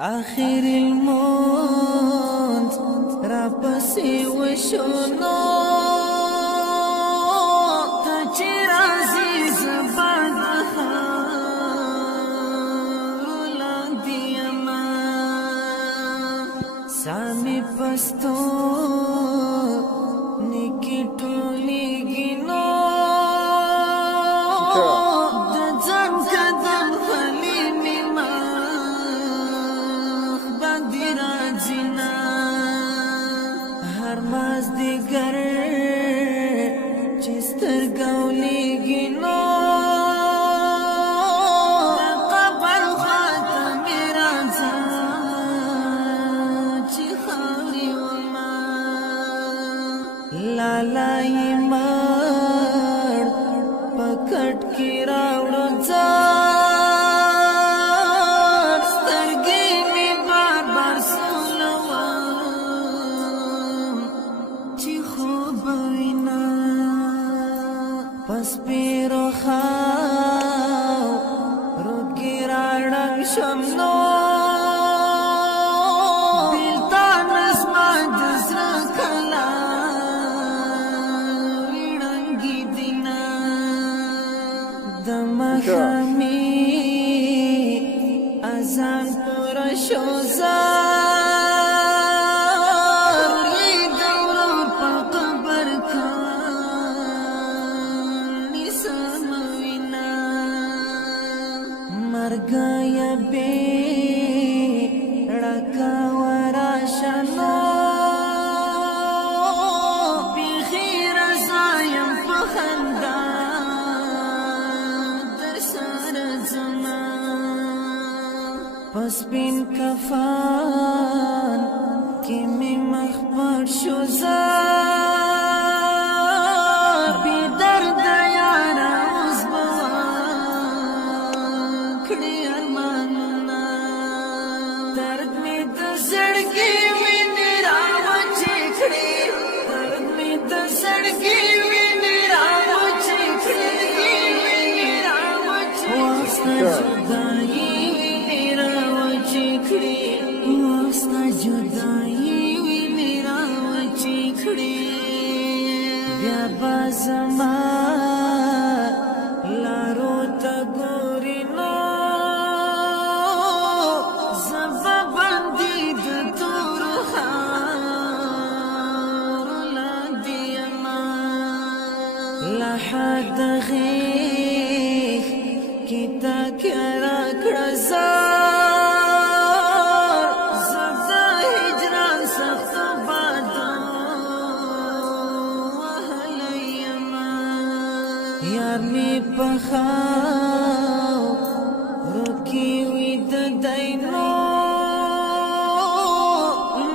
آخر الموت را پسی وشونو تا چی رازی زبادهارو لاندیم سامی پستو نکی ٹولی گینو مازدیگر چې سترګو لګینو قبر خواته مې راځه چې خاورې وما لالی مړ په کټ کې راوړو ځان سترګې مې بار بار پس پیرو خواو روکی راڑنگ شمنو بیلتان اسما دسر کلا ویڑنگی دینا دمخمی ازان پورا شوزان مرگایا بے رکا وراشنو بیخی رضایم پخندا در سر زمان پس بین کفان کی می مخبر شو زار بی درد یارا درد میں تو سڑکی وینی راوچی کھڑی درد میں تو سڑکی وینی راوچی کھڑی واسطہ جدائی وینی راوچی کھڑی واسطہ جدائی وینی راوچی کھڑی بیا بازمان لارو تا گوری نو لحد غیخ کتا کرا کرزار زبدا هجران سخت بادو وحلیم یار می پخاو روکی وید دینو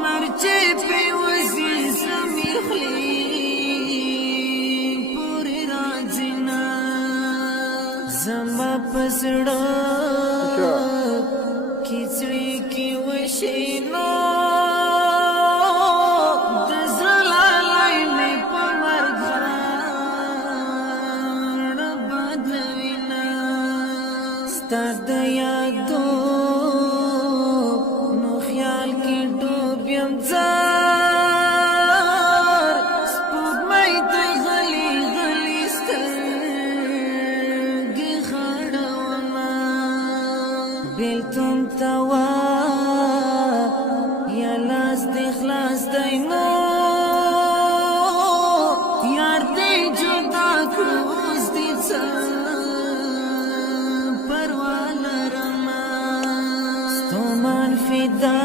مرچه پی وزی زمی خلی زما پسڑا کیچڑی کی وشینو دزلالائی میں پمرگھان بدلوینا ستا دیادو نو خیال کی ڈوبیم زار سپوگ مائی تے غلی غلی ستر بیلتون توا یا لاس دی خلاص دینو یار دی جدا کروز دی چا پروالا رما ستومان فیدا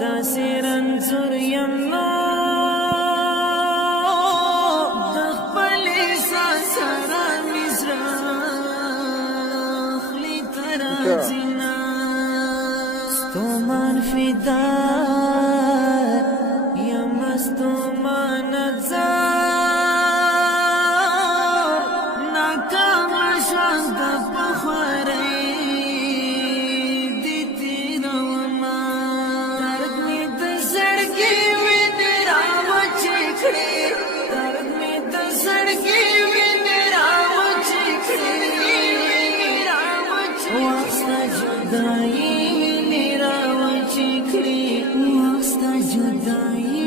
دا سیرنزور یمنو دخپلی ساسرا مزرا زینا ستومان فدا یم ستومان زار ناکام شاند پخوری دیتی روما درد می دسڑکی وینی راوچی کھڑی درد می دسڑکی وینی راوچی کھڑی واسطہ جدائی چیخړي واستا جدائی